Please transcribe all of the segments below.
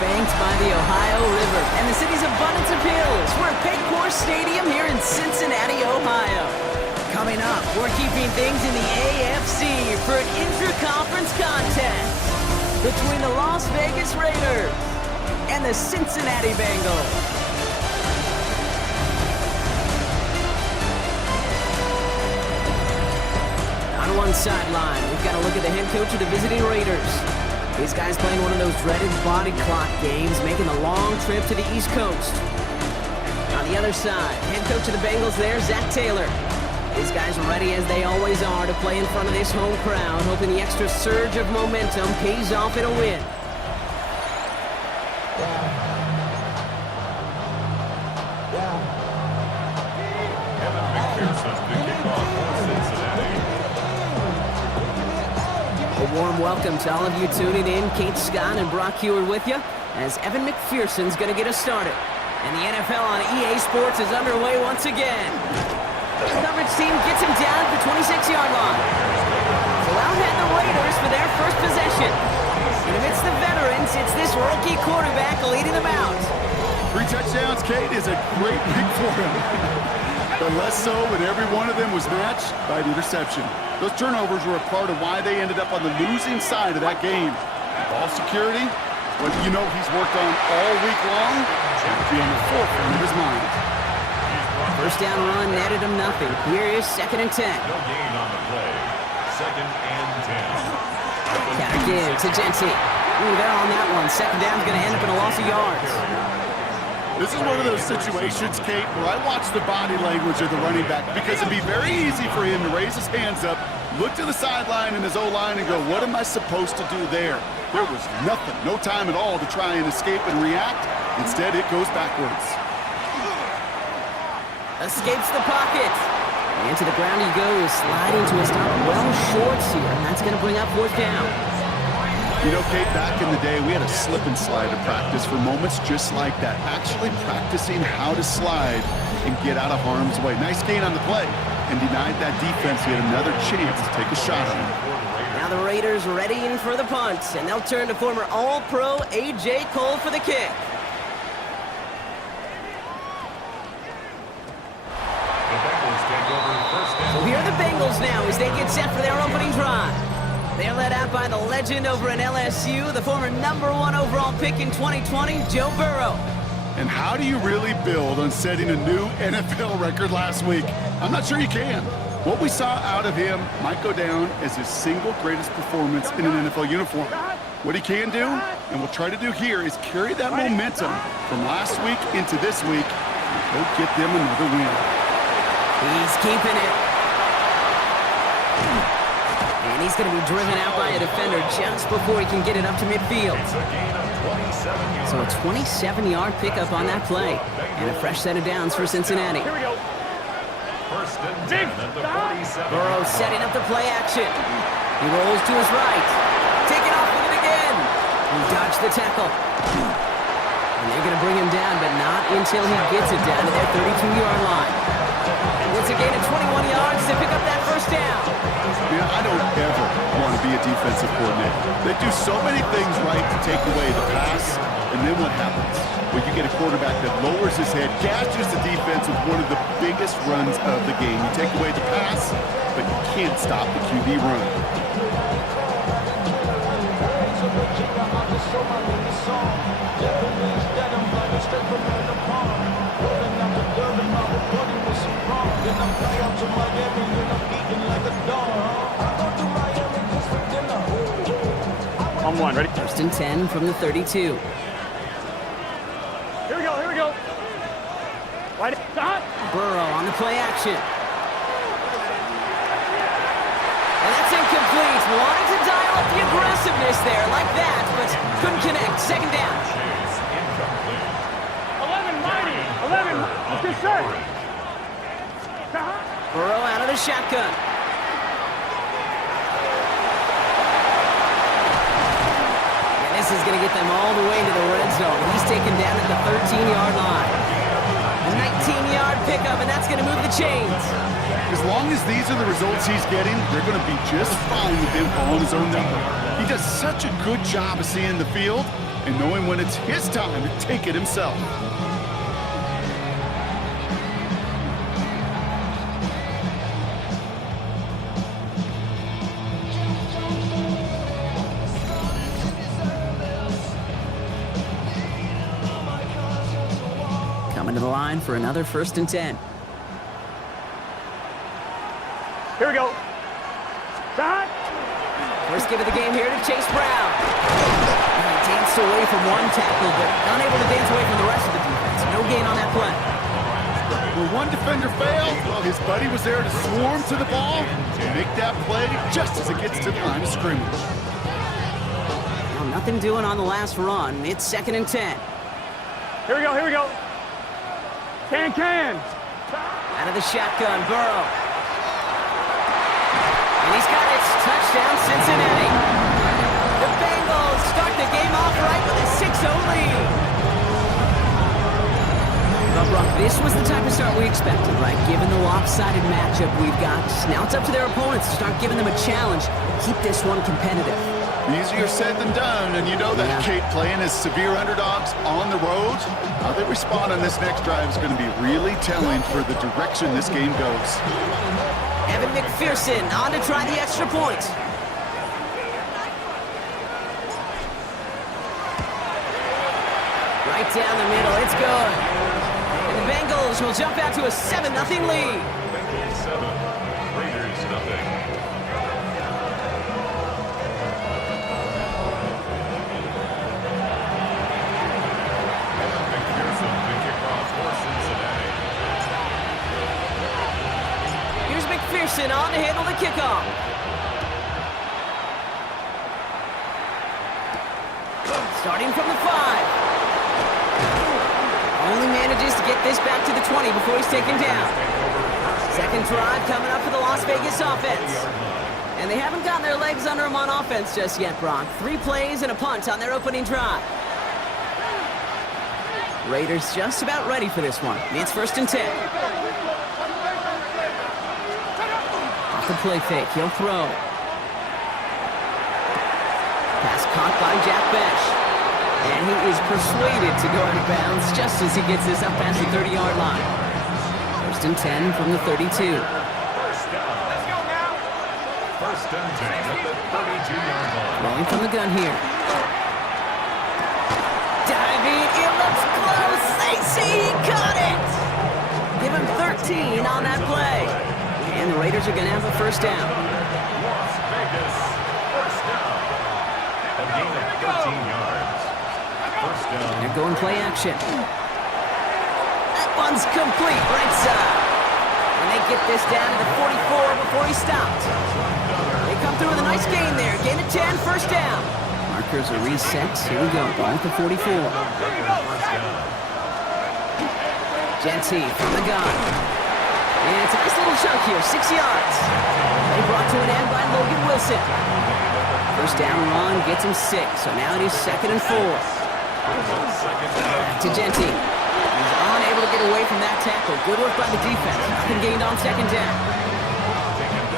Banked by the Ohio River and the city's abundance of hills, we're at Paycor Stadium here in Cincinnati, Ohio. Coming up, we're keeping things in the AFC for an intra-conference contest between the Las Vegas Raiders and the Cincinnati Bengals. On one sideline, we've got to look at the head coach of the visiting Raiders. These guys playing one of those dreaded body clock games, making the long trip to the East Coast. On the other side, head coach of the Bengals there, Zach Taylor. These guys are ready as they always are to play in front of this home crowd, hoping the extra surge of momentum pays off in a win. A warm welcome to all of you tuning in. Kate Scott and Brock Hewitt with you as Evan McPherson's going to get us started. And the NFL on EA Sports is underway once again. The coverage team gets him down at the 26-yard line. So out head the Raiders for their first possession. And amidst the veterans, it's this rookie quarterback leading them out. 3 touchdowns, Kate, is a great pick for him. But less so when every one of them was matched by an interception. Those turnovers were a part of why they ended up on the losing side of that game. Ball security, what you know he's worked on all week long, should be on the forefront of his mind. First down run netted him nothing. Here is 2nd and 10. No gain on the play. 2nd and 10. Got to give to Genty. Ooh, they're on that one. 2nd down's going to end up in a loss of yards. This is one of those situations, Kate, where I watch the body language of the running back because it'd be very easy for him to raise his hands up, look to the sideline in his O-line and go, what am I supposed to do there? There was nothing, no time at all to try and escape and react. Instead, it goes backwards. Escapes the pocket. And to the ground he goes, sliding to a stop well short here, and that's going to bring up 4th down. You know, Kate, back in the day, we had a slip and slide of practice for moments just like that. Actually practicing how to slide and get out of harm's way. Nice gain on the play and denied that defense. He had another chance to take a shot on him. Now the Raiders readying for the punt, and they'll turn to former All-Pro A.J. Cole for the kick. So here are the Bengals now as they get set for their opening drive. They're led out by the legend over in LSU, the former #1 overall pick in 2020, Joe Burrow. And how do you really build on setting a new NFL record last week? I'm not sure you can. What we saw out of him might go down as his single greatest performance in an NFL uniform. What he can do, and we'll try to do here, is carry that momentum from last week into this week and go get them another win. He's keeping it. And he's going to be driven out by a defender just before he can get it up to midfield. So a 27-yard pickup on that play. And a fresh set of downs for Cincinnati. Here we go. 1st and 10 at the 47. Burrow setting up the play action. He rolls to his right. Taking off with it again. He dodged the tackle. And they're going to bring him down, but not until he gets it down to their 32-yard line. It's a gain of 21 yards to pick up that 1st down. Yeah, I don't ever want to be a defensive coordinator. They do so many things right to take away the pass, and then what happens? Well, you get a quarterback that lowers his head, gashes the defense with one of the biggest runs of the game. You take away the pass, but you can't stop the QB run. On 1, ready? 1st and 10 from the 32. Here we go, here we go. Right, stop. Burrow on the play action. And that's incomplete. Wanted to dial up the aggressiveness there like that, but couldn't connect. 2nd down. 11, mighty. 11, good shot. Burrow out of the shotgun. And this This is going to get them all the way into the red zone. He's taken down at the 13-yard line. A 19-yard pickup, and that's going to move the chains. As long as these are the results he's getting, they're going to be just fine with him calling his own number. He does such a good job of seeing the field and knowing when it's his time to take it himself. Coming to the line for another 1st and 10. Here we go. Shot. First give of the game here to Chase Brown. He danced away from one tackle, but unable to dance away from the rest of the defense. No gain on that play. Well, one defender failed. Well, his buddy was there to swarm to the ball and make that play just as it gets to the line of scrimmage. Well, nothing doing on the last run. It's 2nd and 10. Here we go. Here we go. Can. Out of the shotgun, Burrow. And he's got it. Touchdown, Cincinnati. The Bengals start the game off right with a 6-0 lead. Well, Brock, this was the type of start we expected, right? Given the lopsided matchup we've got, now it's up to their opponents to start giving them a challenge. Keep this one competitive. Easier said than done, and you know that, Yeah. Kate, playing as severe underdogs on the road. How they respond on this next drive is going to be really telling for the direction this game goes. Evan McPherson on to try the extra point. Right down the middle, it's good. And the Bengals will jump out to a 7-0 lead. Bengals 7, Raiders nothing. McPherson, the kickoff for Cincinnati. Here's McPherson on to handle the kickoff. Starting from the 5. Only manages to get this back to the 20 before he's taken down. Second drive coming up for the Las Vegas offense. And they haven't gotten their legs under them on offense just yet, Brock. 3 plays and a punt on their opening drive. Raiders just about ready for this one. It's 1st and 10. Off the play fake, he'll throw. Pass caught by Jack Besh. And he is persuaded to go out of bounds just as he gets this up past the 30-yard line. 1st and 10 from the 32. First down. Let's go now. 1st and 10 at the 32-yard line. Rolling from the gun here. Diving, it looks close. They see he caught it. Give him 13 on that play. And the Raiders are going to have a 1st down. Las Vegas, 1st down. A gain of 13 yards. 1st down. They're going play action. That one's complete, right side. And they get this down to the 44 before he stopped. They come through with a nice gain there. Gain of 10, 1st down. Markers are reset. Here we go. Ball at the 44. Genty from the gun. And it's a nice little chunk here, 6 yards. They brought to an end by Logan Wilson. 1st down run gets him 6. So now it is 2nd and 4. Back to Genty. He's unable to get away from that tackle. Good work by the defense. Nothing gained on 2nd down.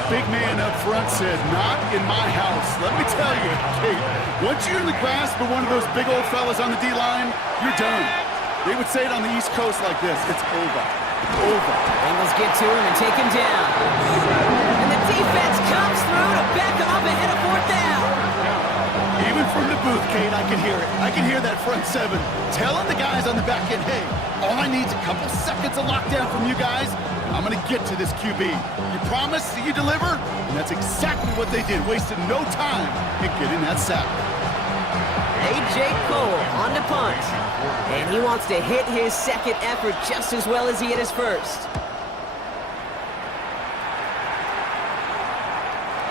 Big man up front said, not in my house. Let me tell you, Kate, once you're in the grasp of one of those big old fellas on the D-line, you're done. They would say it on the East Coast like this, it's over. Over. Bengals get to him and take him down. And the defense comes through to back him up ahead of 4th down. Even from the booth, Kate, I can hear it. I can hear that front 7 telling the guys on the back end, hey, all I need is a couple seconds of lockdown from you guys. I'm going to get to this QB. You promise that you deliver? And that's exactly what they did. Wasted no time in getting that sack. A.J. Cole on the punt. And he wants to hit his 2nd effort just as well as he hit his 1st.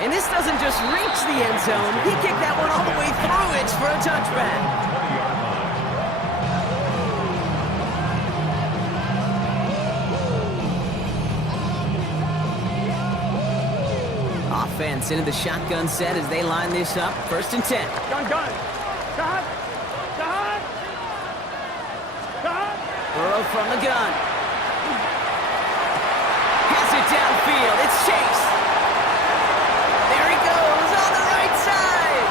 And this doesn't just reach the end zone. He kicked that one all the way through it for a touchback. 20-yard line. Offense into the shotgun set as they line this up. 1st and 10. Gun. Burrow from the gun. Has it downfield. It's Chase. There he goes on the right side.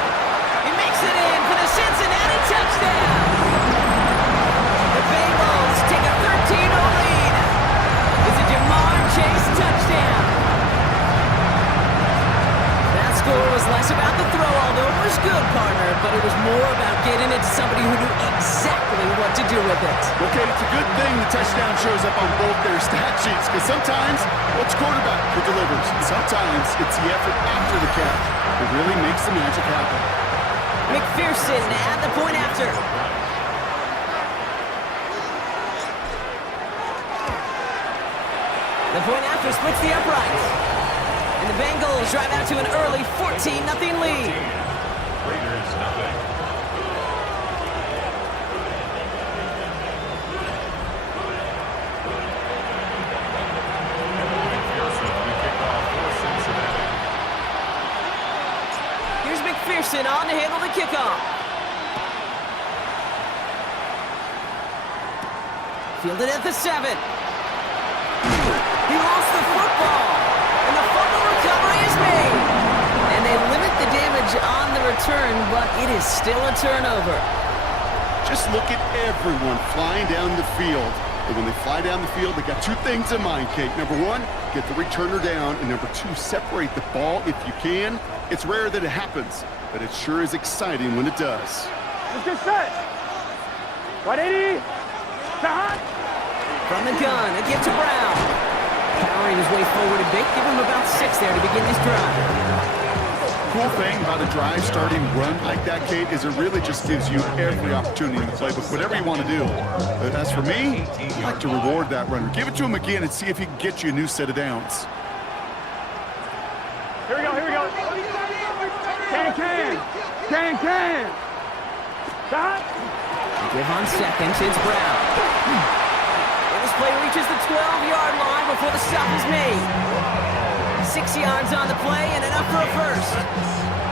He makes it in for the Cincinnati touchdown. The Bengals take a 13-0 lead. It's a Jamar Chase touchdown. That score was less about the throw, although it was good, partner, but it was more about getting it to somebody who knew exactly what to do with it. Okay, it's a good thing the touchdown shows up on both their stat sheets, because sometimes it's quarterback who delivers, and sometimes it's the effort after the catch that really makes the magic happen. McPherson at the point after. The point after splits the uprights. And the Bengals drive out to an early 14-0 lead. Raiders nothing. Here's McPherson on to handle the kickoff. Fielded at the 7. He lost the football. And the fumble recovery is made. And they limit the damage on the return, but it is still a turnover. Just look at everyone flying down the field. And when they fly down the field, they got two things in mind, Kate. Number one, get the returner down. And number two, separate the ball if you can. It's rare that it happens, but it sure is exciting when it does. Let's get set. 180. Stop. From the gun, a gift to Brown. Powering his way forward a bit. Give him about 6 there to begin this drive. Cool thing about a drive starting run like that, Kate, is it really just gives you every opportunity in the playbook, whatever you want to do. But as for me, I like to reward that runner. Give it to him again and see if he can get you a new set of downs. Here we go, here we go. Can. Stop. Give on second, it's Brown. This play reaches the 12-yard line before the stop is made. 6 yards on the play and enough for a first.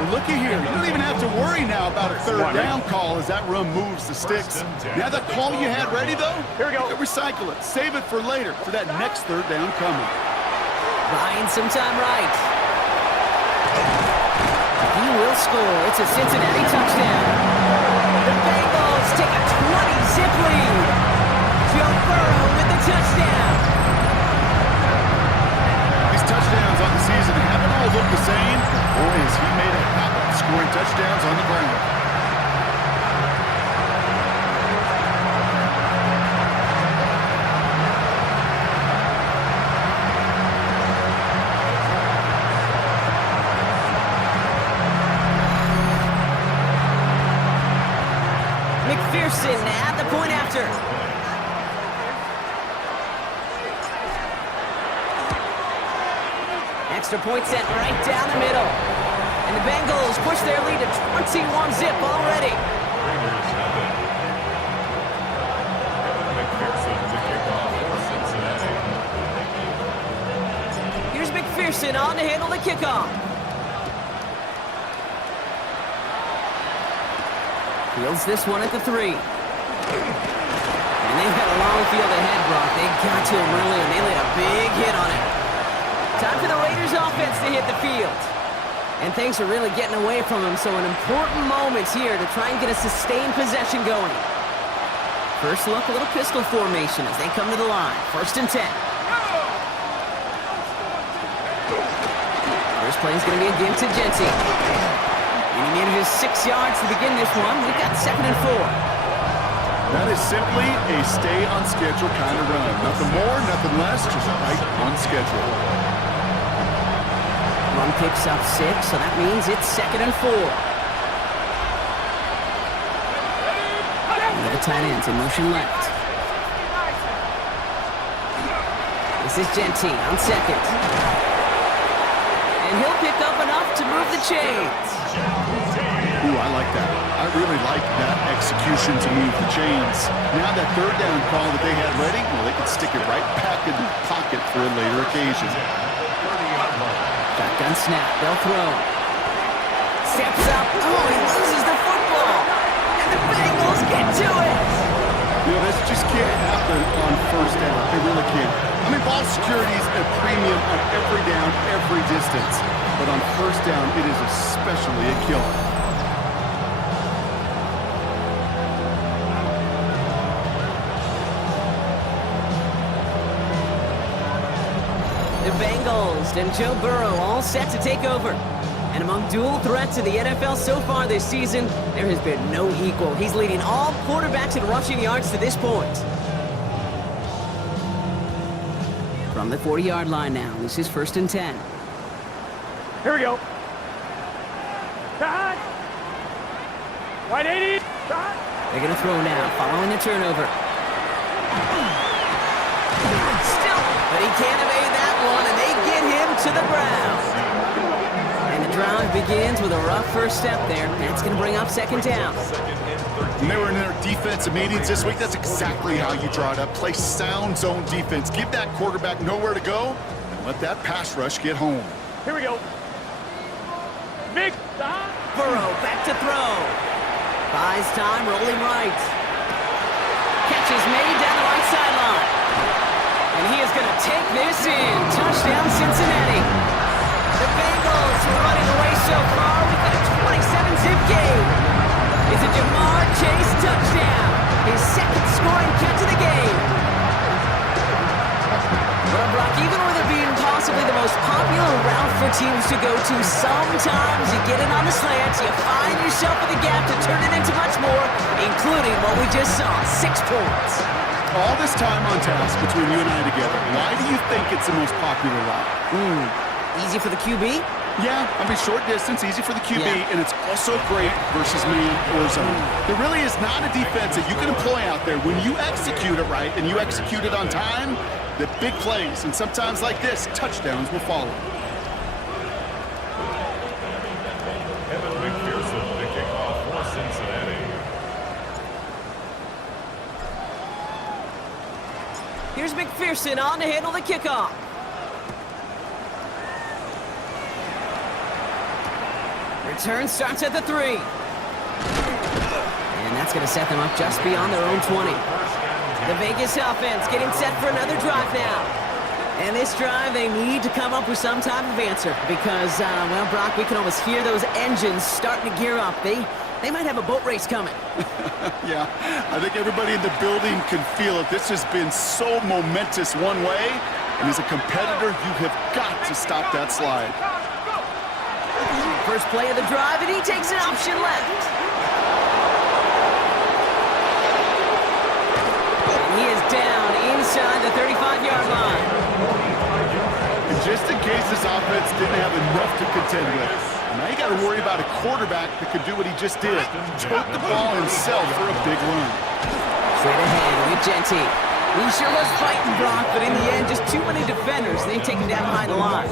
Well, looky here. You don't even have to worry now about a third down call as that run moves the sticks. Now that call you had ready, though, here we go. Recycle it. Save it for later, for that next third down coming. Buying some time right. He will score. It's a Cincinnati touchdown. The Bengals take a 20-zip lead. Joe Burrow with the touchdown. These touchdowns on the season haven't all looked the same. Boy, has he made a habit of scoring touchdowns on the ground. McPherson at the point after. Extra point set right down the middle. And the Bengals push their lead to 21-zip already. Raiders nothing. McPherson to kick off for Cincinnati. Here's McPherson on to handle the kickoff. Fields this one at the 3. And they've got a long field ahead, Brock. They got to him early, and they laid a big hit on it. Time for the Raiders offense to hit the field. And things are really getting away from them, so an important moment here to try and get a sustained possession going. First look, a little pistol formation as they come to the line. 1st and 10. First play is going to be a give to Genty. And he needed just 6 yards to begin this one. We've got 2nd and 4. That is simply a stay on schedule kind of run. Nothing more, nothing less, just right on schedule. Run picks up 6, so that means it's 2nd and 4. Now the tight ends in motion left. This is Genty on 2nd. And he'll pick up enough to move the chains. Ooh, I like that. I really like that execution to move the chains. Now that third down call that they had ready, well, they can stick it right back in the pocket for a later occasion. Shotgun snap, they'll throw. Steps up, oh, he loses the football. just can't happen on first down. They really can't. I mean, ball security is a premium on every down, every distance. But on first down, it is especially a killer. The Bengals and Joe Burrow all set to take over. And among dual threats in the NFL so far this season, there has been no equal. He's leading all quarterbacks in rushing yards to this point. From the 40-yard line now, this is 1st and 10. Here we go. Cut. 180. Cut. They're going to throw now, following the turnover. Still, but he can't evade that one, and they get him to the ground. And the drive begins with a rough first step there. That's going to bring up 2nd down. When they were in their defensive meetings this week, that's exactly how you draw it up. Play sound zone defense. Give that quarterback nowhere to go, and let that pass rush get home. Here we go. Big stop. Burrow back to throw. Buys time, rolling right. Catch is made down the right sideline. And he is going to take this in. Touchdown, Cincinnati. The Bengals were running away so far. We've got a 27-zip game. It's a Jamar Chase touchdown. His 2nd scoring catch of the game. Well, Brock, even with it being possibly the most popular route for teams to go to, sometimes you get it on the slants, you find yourself with a gap to turn it into much more, including what we just saw, 6 points. All this time on task between you and I together, why do you think it's the most popular route? Easy for the QB? Yeah, I mean, short distance, easy for the QB, Yeah. and it's also great versus man or zone. There really is not a defense that you can employ out there. When you execute it right and you execute it on time, the big plays, and sometimes like this, touchdowns will follow. Evan McPherson picking off for Cincinnati. Here's McPherson on to handle the kickoff. Return starts at the 3. And that's going to set them up just beyond their own 20. The Vegas offense getting set for another drive now. And this drive, they need to come up with some type of answer because, well, Brock, we can almost hear those engines starting to gear up. They might have a boat race coming. Yeah, I think everybody in the building can feel it. This has been so momentous one way, and as a competitor, you have got to stop that slide. First play of the drive, and he takes an option left. He is down inside the 35-yard line. And just in case this offense didn't have enough to contend with, now you got to worry about a quarterback that could do what he just did. Tote the ball himself for a big run. Straight ahead with Genty. He sure was fighting, Brock, but in the end, just too many defenders. They take him down behind the line.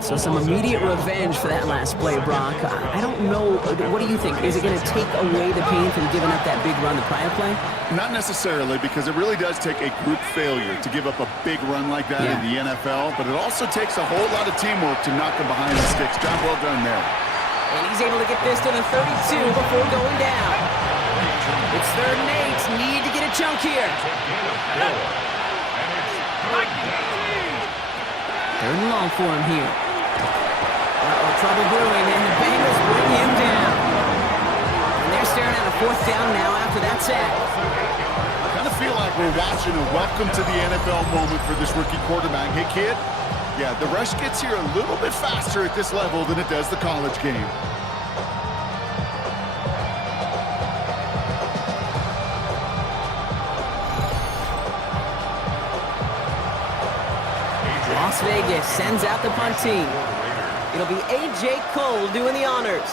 So some immediate revenge for that last play, Brock. I don't know. What do you think? Is it going to take away the pain from giving up that big run the prior play? Not necessarily, because it really does take a group failure to give up a big run like that in the NFL, but it also takes a whole lot of teamwork to knock them behind the sticks. Job well done there. And he's able to get this to the 32 before going down. It's 3rd and 8. Need to get a chunk here. 3rd and long for him here. Trouble brewing, and the Bengals bring him down. And they're staring at a 4th down now after that sack. I kind of feel like we're watching a welcome to the NFL moment for this rookie quarterback. Hey, kid, yeah, the rush gets here a little bit faster at this level than it does the college game. Las Vegas sends out the punt team. It'll be A.J. Cole doing the honors.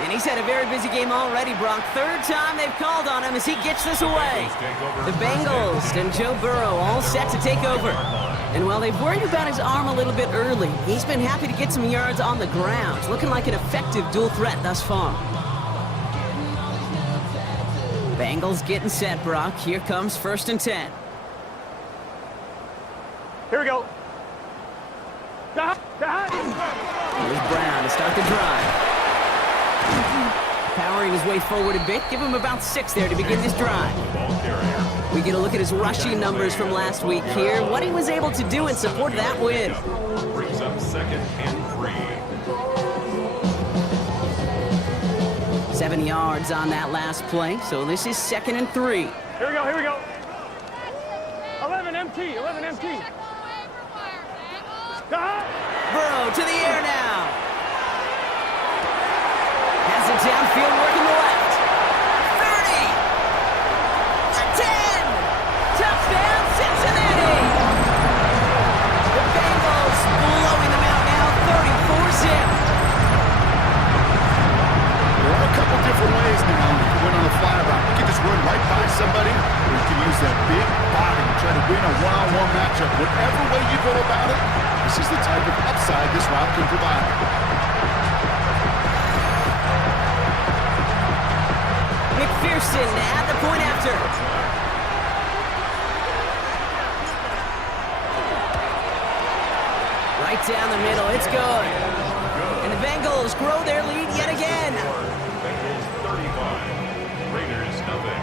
And he's had a very busy game already, Brock. 3rd time they've called on him as he gets this away. The Bengals and Joe Burrow all set to take over. And while they've worried about his arm a little bit early, he's been happy to get some yards on the ground. Looking like an effective dual threat thus far. Bengals getting set, Brock. Here comes 1st and 10. Here we go. Here's Brown to start the drive. Powering his way forward a bit. Give him about 6 there to begin this drive. Ball carrier. We get a look at his rushing numbers from last week here. What he was able to do in support of that win. Brings up 2nd and 3. 7 yards on that last play, so this is 2nd and 3. Here we go, here we go. 11 MT, 11 MT. Burrow to the air now. Has it downfield, working the left. 30. 10. Touchdown, Cincinnati. The Bengals blowing them out now, 34-zip. There are a couple different ways now you can win on a fly route. You can just run right by somebody, or you can use that big body to try to win a one-on-one matchup. Whatever way you go about it, this is the type of upside this route can provide. McPherson at the point after. Right down the middle, it's good. And the Bengals grow their lead yet again. Bengals 35. Raiders nothing.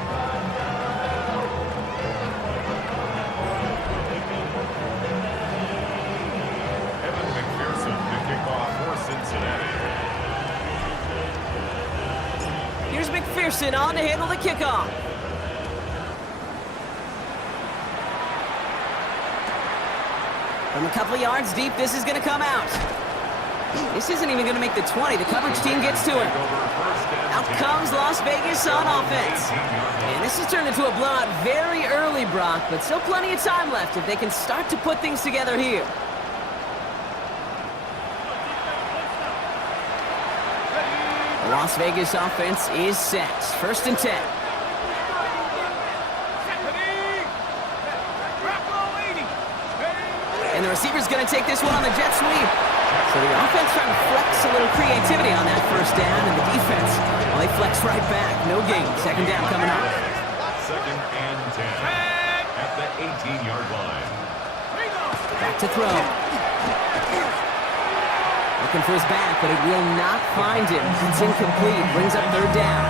Evan McPherson to kick off for Cincinnati. Here's McPherson on to handle the kickoff. From a couple of yards deep, this is going to come out. This isn't even going to make the 20. The coverage team gets to him. Out comes Las Vegas on offense. And this has turned into a blowout very early, Brock, but still plenty of time left if they can start to put things together here. The Las Vegas offense is set. 1st and 10. And the receiver's going to take this one on the jet sweep. So the offense trying to flex a little creativity on that 1st down, and the defense, well, they flex right back. No gain. 2nd down coming up. 2nd and 10. At the 18-yard line. Back to throw. Looking for his back, but it will not find him. It's incomplete. Brings up 3rd down.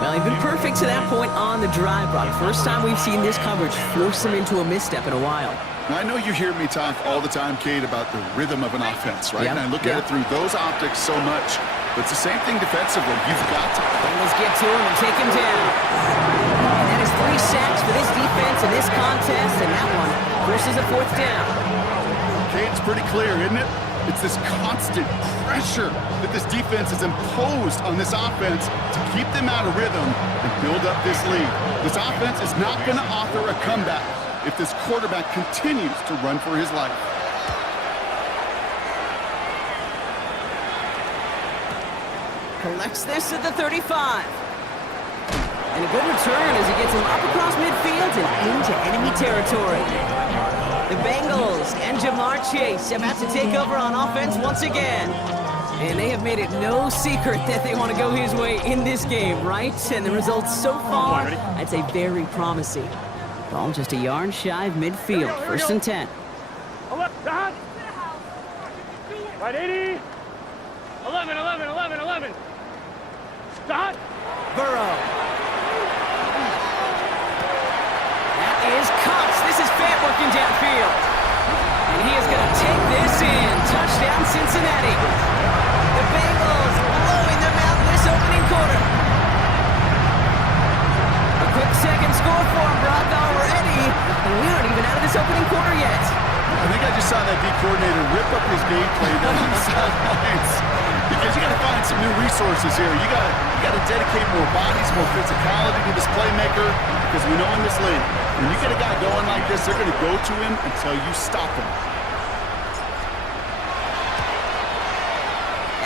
Well, he's been perfect to that point on the drive, Brock. First time we've seen this coverage force him into a misstep in a while. Now, I know you hear me talk all the time, Kate, about the rhythm of an offense, right? Yep. And I look at it through those optics so much. But it's the same thing defensively. You've got to. Bengals get to him and take him down. And that is 3 sacks for this defense in this contest, and that one forces a 4th down. Kate, it's pretty clear, isn't it? It's this constant pressure that this defense has imposed on this offense to keep them out of rhythm and build up this lead. This offense is not going to author a comeback if this quarterback continues to run for his life. Collects this at the 35. And a good return as he gets him up across midfield and into enemy territory. The Bengals and Jamar Chase about to take over on offense once again. And they have made it no secret that they want to go his way in this game, right? And the results so far, I'd say very promising. Ball just a yard shy of midfield. 1st and 10. Right, 80. 11, 11, 11, 11. Dot. Burrow. That is Cox. This is Fant working downfield. And he is going to take this in. Touchdown, Cincinnati. The Bengals blowing them out this opening quarter. A quick second score for him, Brock, already. And we aren't even out of this opening quarter yet. I think I just saw that D coordinator rip up his game plan down on the sidelines. Because you got to find some new resources here. You got to dedicate more bodies, more physicality to this playmaker. Because we know in this league, when you get a guy going like this, they're going to go to him until you stop him.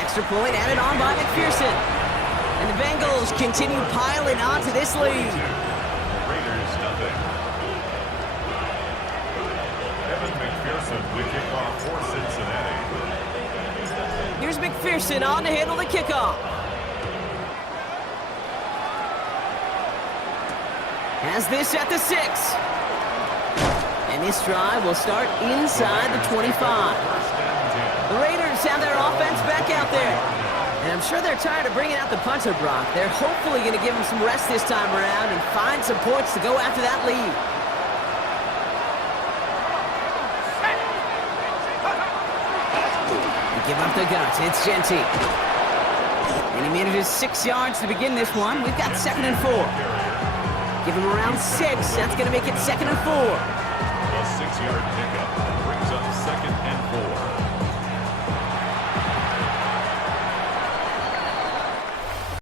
Extra point added on by McPherson. And the Bengals continue piling onto this lead. Raiders nothing. Evan McPherson with kickoff for Cincinnati. Here's McPherson on to handle the kickoff. Has this at the 6. And this drive will start inside the 25. The Raiders have their offense back out there. And I'm sure they're tired of bringing out the punter, Brock. They're hopefully going to give him some rest this time around and find some points to go after that lead. They give up the guts. It's Gentile. And he manages 6 yards to begin this one. We've got 2nd and 4. Give him around 6. That's going to make it 2nd and 4. A 6-yard pickup brings up 2nd and 4.